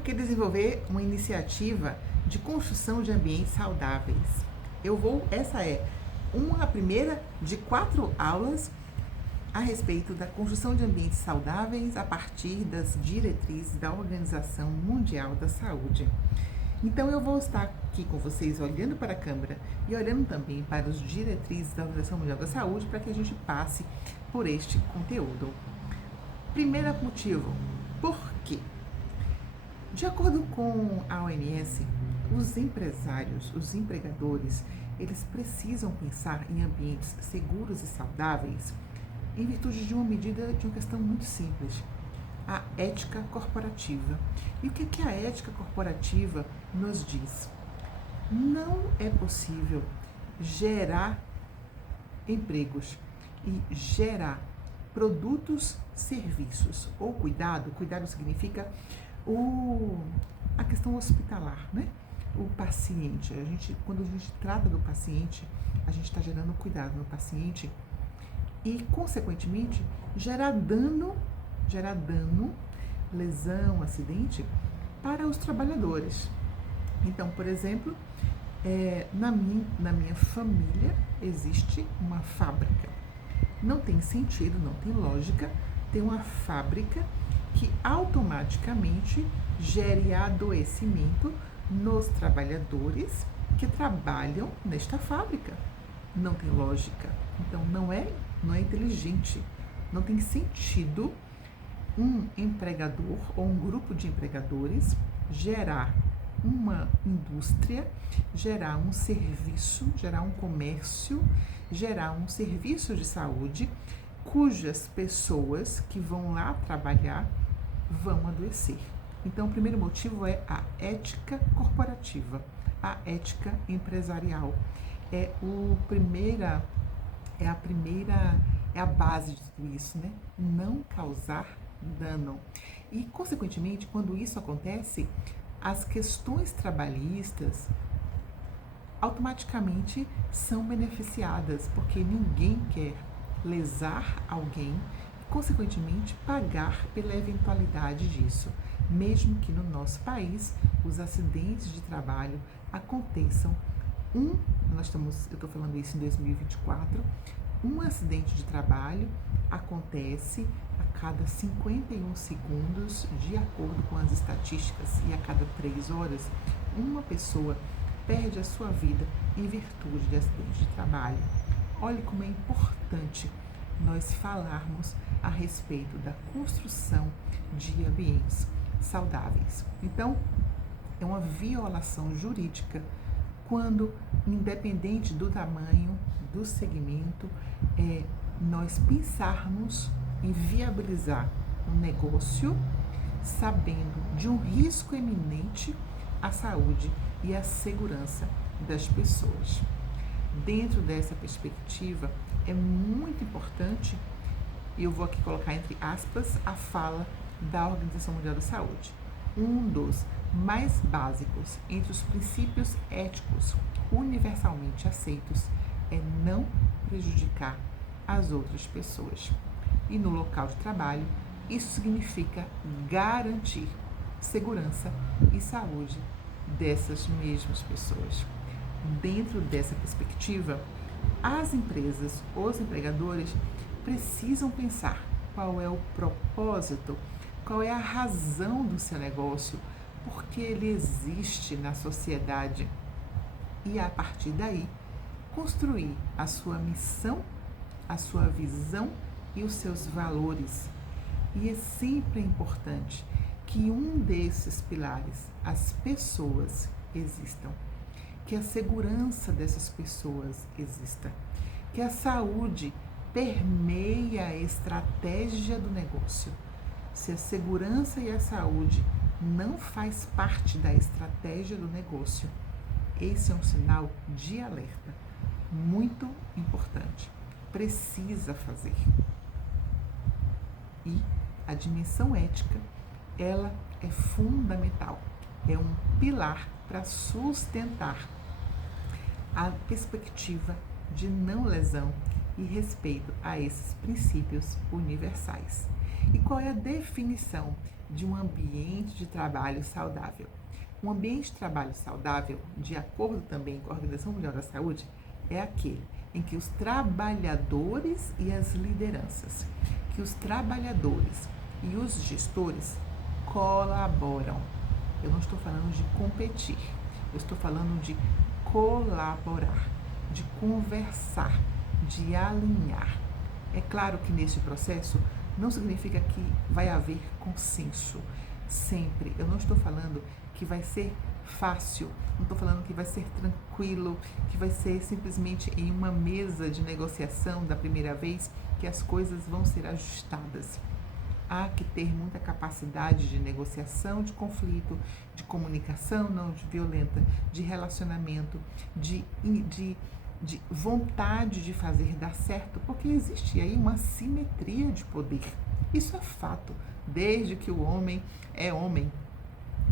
Por que desenvolver uma iniciativa de construção de ambientes saudáveis? Essa é a primeira de 4 aulas a respeito da construção de ambientes saudáveis a partir das diretrizes da Organização Mundial da Saúde. Então eu vou estar aqui com vocês olhando para a câmera e olhando também para os diretrizes da Organização Mundial da Saúde para que a gente passe por este conteúdo. Primeiro motivo, por quê? De acordo com a OMS, os empresários, os empregadores, eles precisam pensar em ambientes seguros e saudáveis em virtude de uma questão muito simples, a ética corporativa. E o que a ética corporativa nos diz? Não é possível gerar empregos e gerar produtos, serviços ou cuidado significa a questão hospitalar, né? O paciente, quando a gente trata do paciente, a gente está gerando cuidado no paciente e, consequentemente, gerar dano, lesão, acidente para os trabalhadores. Então, por exemplo, na minha família existe uma fábrica. Não tem sentido, não tem lógica ter uma fábrica que automaticamente gere adoecimento nos trabalhadores que trabalham nesta fábrica. Não tem lógica. Então, não é inteligente. Não tem sentido um empregador ou um grupo de empregadores gerar uma indústria, gerar um serviço, gerar um comércio, gerar um serviço de saúde, cujas pessoas que vão lá trabalhar vão adoecer. Então, o primeiro motivo é a ética corporativa, a ética empresarial. É a base de tudo isso, né? Não causar dano. E, consequentemente, quando isso acontece, as questões trabalhistas automaticamente são beneficiadas, porque ninguém quer lesar alguém e, consequentemente, pagar pela eventualidade disso. Mesmo que no nosso país os acidentes de trabalho aconteçam, eu estou falando isso em 2024, um acidente de trabalho acontece a cada 51 segundos, de acordo com as estatísticas, e a cada 3 horas, uma pessoa perde a sua vida em virtude de acidente de trabalho. Olhe como é importante nós falarmos a respeito da construção de ambientes saudáveis. Então, é uma violação jurídica quando, independente do tamanho, do segmento, nós pensarmos em viabilizar um negócio sabendo de um risco eminente à saúde e à segurança das pessoas. Dentro dessa perspectiva, é muito importante, e eu vou aqui colocar entre aspas, a fala da Organização Mundial da Saúde. Um dos mais básicos entre os princípios éticos universalmente aceitos é não prejudicar as outras pessoas. E no local de trabalho, isso significa garantir segurança e saúde dessas mesmas pessoas. Dentro dessa perspectiva, as empresas, os empregadores precisam pensar qual é o propósito, qual é a razão do seu negócio, porque ele existe na sociedade e, a partir daí, construir a sua missão, a sua visão e os seus valores. E é sempre importante que um desses pilares, as pessoas, existam, que a segurança dessas pessoas exista, que a saúde permeie a estratégia do negócio. Se a segurança e a saúde não faz parte da estratégia do negócio, esse é um sinal de alerta muito importante. Precisa fazer. E a dimensão ética, ela é fundamental, é um pilar para sustentar a perspectiva de não lesão e respeito a esses princípios universais. E qual é a definição de um ambiente de trabalho saudável. Um ambiente de trabalho saudável, de acordo também com a Organização Mundial da Saúde, é aquele em que os trabalhadores e as lideranças, que os trabalhadores e os gestores colaboram. Eu não estou falando de competir, eu estou falando de colaborar, de conversar, de alinhar. É claro que nesse processo não significa que vai haver consenso sempre. Eu não estou falando que vai ser fácil, não estou falando que vai ser tranquilo, que vai ser simplesmente em uma mesa de negociação da primeira vez que as coisas vão ser ajustadas. Há que ter muita capacidade de negociação, de conflito, de comunicação não violenta, de relacionamento, de vontade de fazer dar certo, porque existe aí uma simetria de poder. Isso é fato, desde que o homem é homem.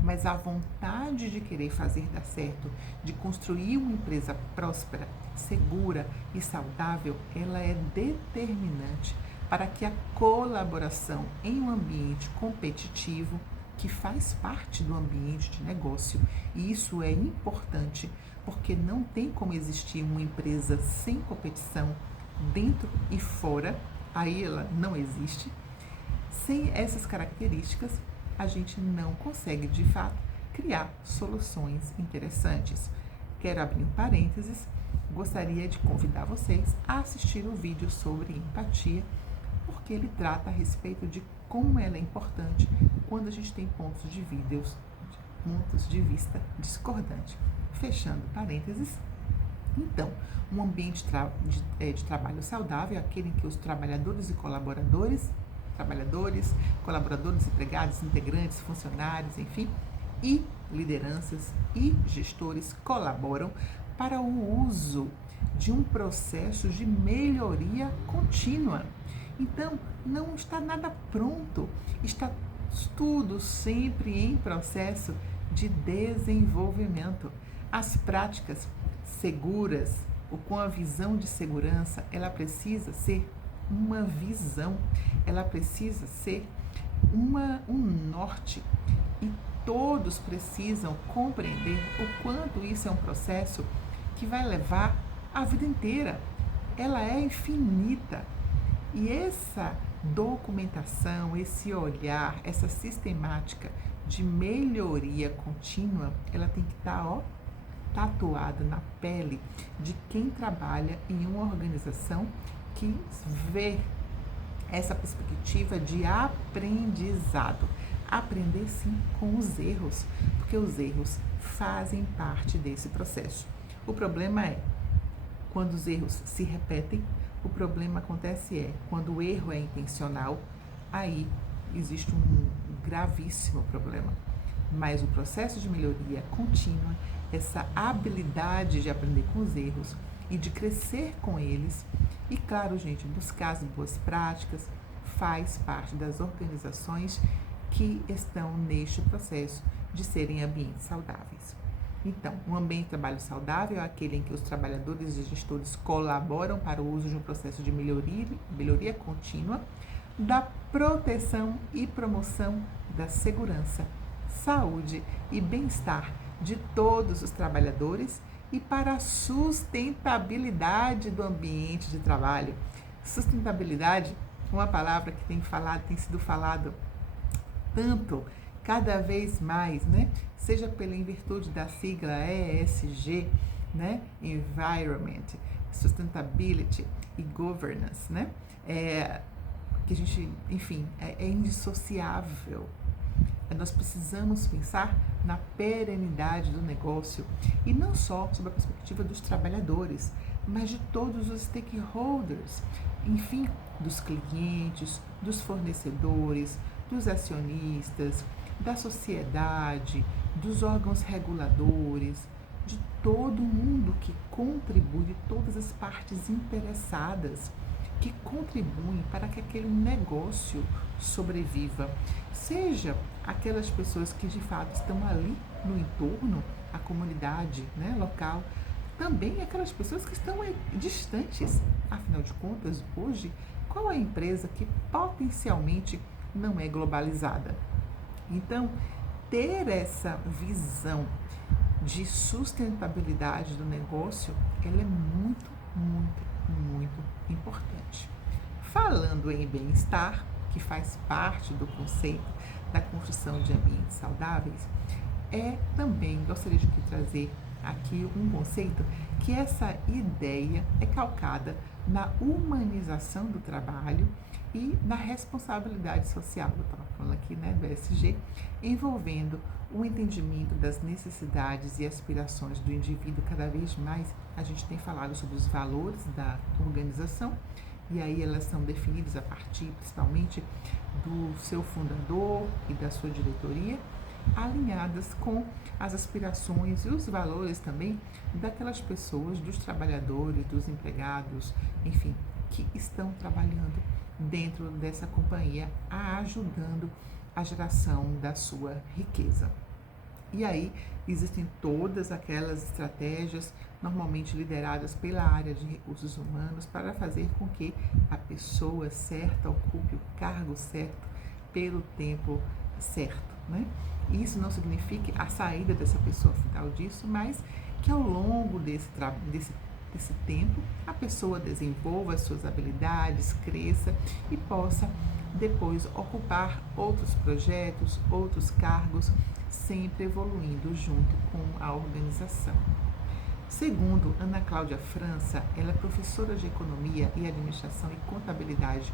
Mas a vontade de querer fazer dar certo, de construir uma empresa próspera, segura e saudável, ela é determinante para que a colaboração em um ambiente competitivo, que faz parte do ambiente de negócio, e isso é importante, porque não tem como existir uma empresa sem competição dentro e fora, aí ela não existe. Sem essas características, a gente não consegue, de fato, criar soluções interessantes. Quero abrir um parênteses, gostaria de convidar vocês a assistir o vídeo sobre empatia, porque ele trata a respeito de como ela é importante quando a gente tem pontos de vista discordantes. Fechando parênteses, então, um ambiente de trabalho saudável é aquele em que os trabalhadores, empregados, integrantes, funcionários, enfim, e lideranças e gestores colaboram para o uso de um processo de melhoria contínua. Então, não está nada pronto, está tudo sempre em processo de desenvolvimento. As práticas seguras, ou com a visão de segurança, ela precisa ser uma visão, ela precisa ser um norte, e todos precisam compreender o quanto isso é um processo que vai levar a vida inteira. Ela é infinita. E essa documentação, esse olhar, essa sistemática de melhoria contínua, ela tem que estar, tatuada na pele de quem trabalha em uma organização que vê essa perspectiva de aprendizado. Aprender sim com os erros, porque os erros fazem parte desse processo. O problema é quando os erros se repetem. O problema acontece quando o erro é intencional, aí existe um gravíssimo problema. Mas o processo de melhoria contínua, essa habilidade de aprender com os erros e de crescer com eles, e claro, gente, buscar as boas práticas, faz parte das organizações que estão neste processo de serem ambientes saudáveis. Então, um ambiente de trabalho saudável é aquele em que os trabalhadores e gestores colaboram para o uso de um processo de melhoria contínua, da proteção e promoção da segurança, saúde e bem-estar de todos os trabalhadores e para a sustentabilidade do ambiente de trabalho. Sustentabilidade, uma palavra que tem sido falado tanto, cada vez mais, né? Seja em virtude da sigla ESG, né? Environment, Sustainability e Governance, né? Que a gente, enfim, é indissociável. Nós precisamos pensar na perenidade do negócio e não só sob a perspectiva dos trabalhadores, mas de todos os stakeholders, enfim, dos clientes, dos fornecedores, dos acionistas, da sociedade, dos órgãos reguladores, de todo mundo que contribui, todas as partes interessadas que contribuem para que aquele negócio sobreviva. Seja aquelas pessoas que de fato estão ali no entorno, a comunidade, né, local, também aquelas pessoas que estão distantes. Afinal de contas, hoje, qual é a empresa que potencialmente não é globalizada? Então, ter essa visão de sustentabilidade do negócio, ela é muito, muito, muito importante. Falando em bem-estar, que faz parte do conceito da construção de ambientes saudáveis, também gostaria de trazer aqui um conceito que essa ideia é calcada na humanização do trabalho e na responsabilidade social. Eu estava falando aqui, do ESG, envolvendo o entendimento das necessidades e aspirações do indivíduo. Cada vez mais a gente tem falado sobre os valores da organização, e aí elas são definidas a partir principalmente do seu fundador e da sua diretoria, alinhadas com as aspirações e os valores também daquelas pessoas, dos trabalhadores, dos empregados, enfim, que estão trabalhando dentro dessa companhia, ajudando a geração da sua riqueza. E aí existem todas aquelas estratégias normalmente lideradas pela área de recursos humanos para fazer com que a pessoa certa ocupe o cargo certo pelo tempo certo, Isso não significa a saída dessa pessoa final disso, mas que ao longo desse tempo a pessoa desenvolva as suas habilidades, cresça e possa depois ocupar outros projetos, outros cargos, sempre evoluindo junto com a organização. Segundo Ana Cláudia França, ela é professora de Economia e Administração e Contabilidade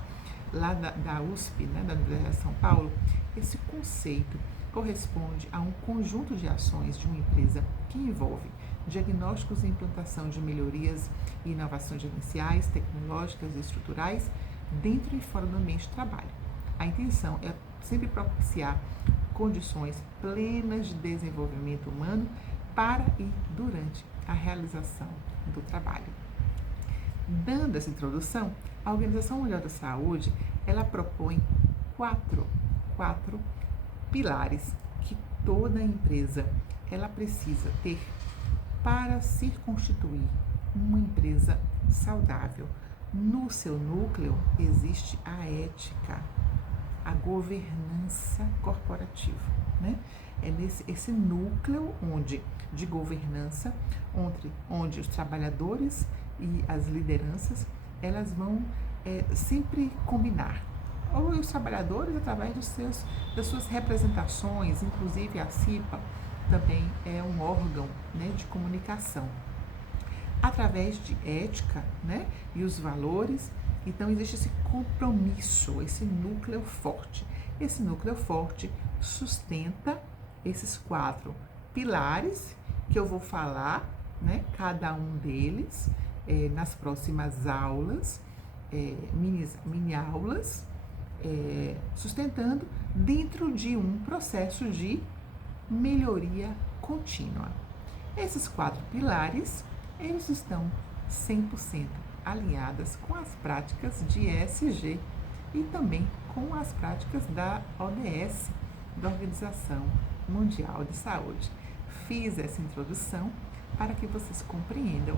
lá da USP, da Universidade de São Paulo. Esse conceito corresponde a um conjunto de ações de uma empresa que envolve diagnósticos e implantação de melhorias e inovações gerenciais, tecnológicas e estruturais dentro e fora do ambiente de trabalho. A intenção é sempre propiciar condições plenas de desenvolvimento humano para e durante a realização do trabalho. Dando essa introdução, a Organização Mundial da Saúde, ela propõe quatro pilares que toda empresa ela precisa ter para se constituir uma empresa saudável. No seu núcleo existe a ética, a governança corporativa, É esse núcleo de governança, onde os trabalhadores e as lideranças, elas vão sempre combinar. Ou os trabalhadores através das suas representações, inclusive a CIPA também é um órgão de comunicação. Através de ética e os valores, então existe esse compromisso, esse núcleo forte. Esse núcleo forte sustenta esses 4 pilares que eu vou falar, cada um deles nas próximas aulas, mini aulas, sustentando dentro de um processo de melhoria contínua. Esses 4 pilares, eles estão 100% alinhadas com as práticas de ESG e também com as práticas da ODS, da Organização Mundial de Saúde. Fiz essa introdução para que vocês compreendam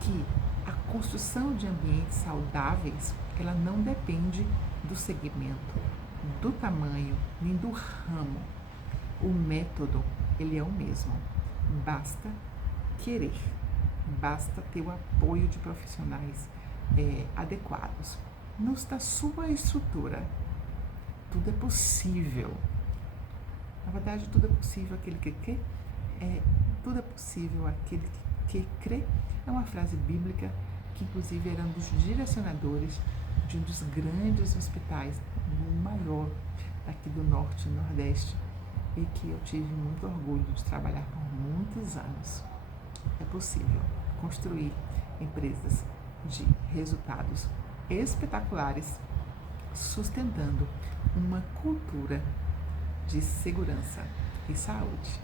que a construção de ambientes saudáveis, ela não depende do segmento, do tamanho, nem do ramo. O método, ele é o mesmo. Basta querer, basta ter o apoio de profissionais adequados. Da sua estrutura, tudo é possível. Na verdade, tudo é possível aquele que quer. Tudo é possível aquele que crê. É uma frase bíblica que, inclusive, era um dos direcionadores de um dos grandes hospitais, o maior aqui do Norte e Nordeste, e que eu tive muito orgulho de trabalhar por muitos anos. É possível construir empresas de resultados espetaculares, sustentando uma cultura de segurança e saúde.